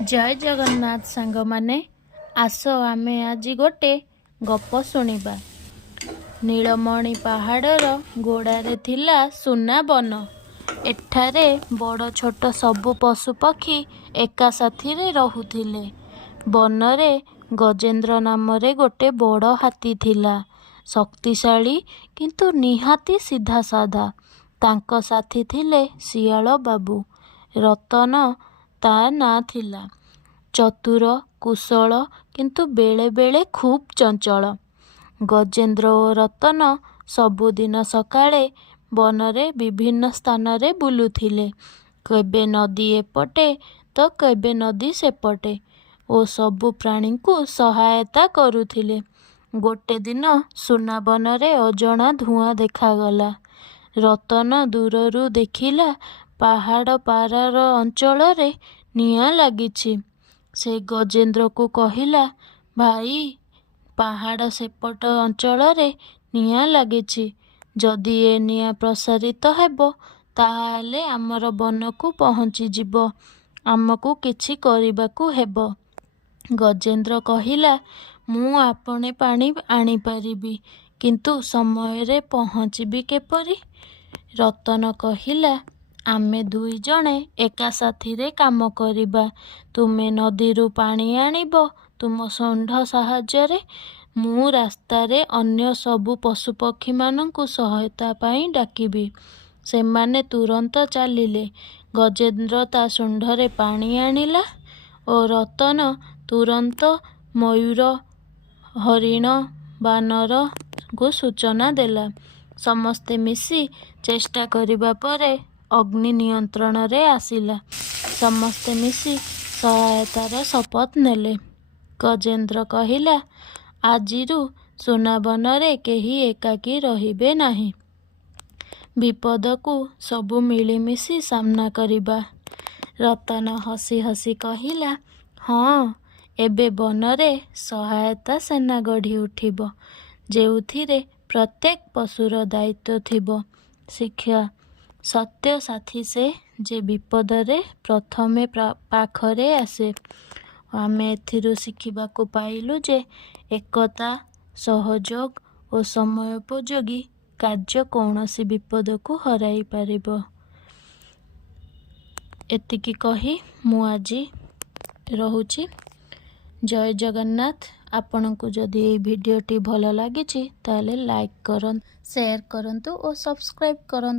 जय जगन्नाथ सांग माने आस आमे आज गोटे गप शुणिबा। नीलमणि पहाड़र गोड़ारे थिला सुना बन। एठारे बड़ छोट सबु पशु पक्षी एका साथीरे रहुथिले। बनरे गजेन्द्र नामरे गोटे बड़ हाथी थिला। शक्तिशाली किंतु निहाती सीधा साधा। तांको साथी थिले शियाल बाबू। रतन ता ना थिला। चतुर कुशल किंतु बेले बेले खूब चंचल। गजेन्द्र ओ रतन सबुदिन सकाळे बनरे विभिन्न स्थान रे बुलुथिले। केबे नदी एपटे तो केबे नदी सेपटे ओ सबु प्राणी को सहायता करुथिले। गोटे दिन सुना बनरे अजणा धुआं देखागला। रतन दूररू देखिला पहाड़ पारार अंचल रे निआं लागिछि। से गजेन्द्र को कहिला, भाई पहाड़ सेपट अंचल रे निआं लागिछि। जदि ए निआं प्रसारित हेबो ताहाले आमर बन को पहुँची जिवो। आमको किछि करिबाकू हेबो। गजेन्द्र कहिला, मु आपणे पानी आनी पारिबी किंतु समय रे पहुँचीबी केपरि? रतन कहिला, आमे दुई जणे एका साथी रे काम करिबा। तुमे नदीरू पानी आनिबो तुम षंढ साहाय्य रे। मु रास्ता रे अन्य सबु पशुपक्षी मानंकु सहायता पाई डाकिबी। सेमाने तुरंत चालिले। गजेन्द्र ता षंढरे पानी आनिला ओ रतन तुरंत मयूर हरिण बानर को सूचना देला। समस्ते मिसी चेष्टा करिबा परे अग्नि नियंत्रण रे आसिला। समस्ते मिसी सहायतार शपथ नेले। गजेन्द्र कहिला, आजिरु सुनाबन रे केही एकाकी रहिबे नाही। विपद को सबु मिलीमिशी सामना करिबा। रतन हसी हसी कहिला, हाँ एबे बनरे सहायता सेना गढ़ी उठिबो जेउथिरे प्रत्येक पशुर दायित्व थिबो। शिक्षा, सत्य साथी से जे विपदरे प्रथमे पाखरे आसे। आमे एथिरु शिखिबाकू पाइलु जे एकता सहयोग और समयोपयोगी कार्य कौनसी विपद को हराई पारिबो। एतिकी कही मु आजी रहुची। जय जगन्नाथ। आपनकु जदि ये भिडियोटी भल लागिछि ताले लाइक करन, शेयर करंतु और सब्सक्राइब करंतु।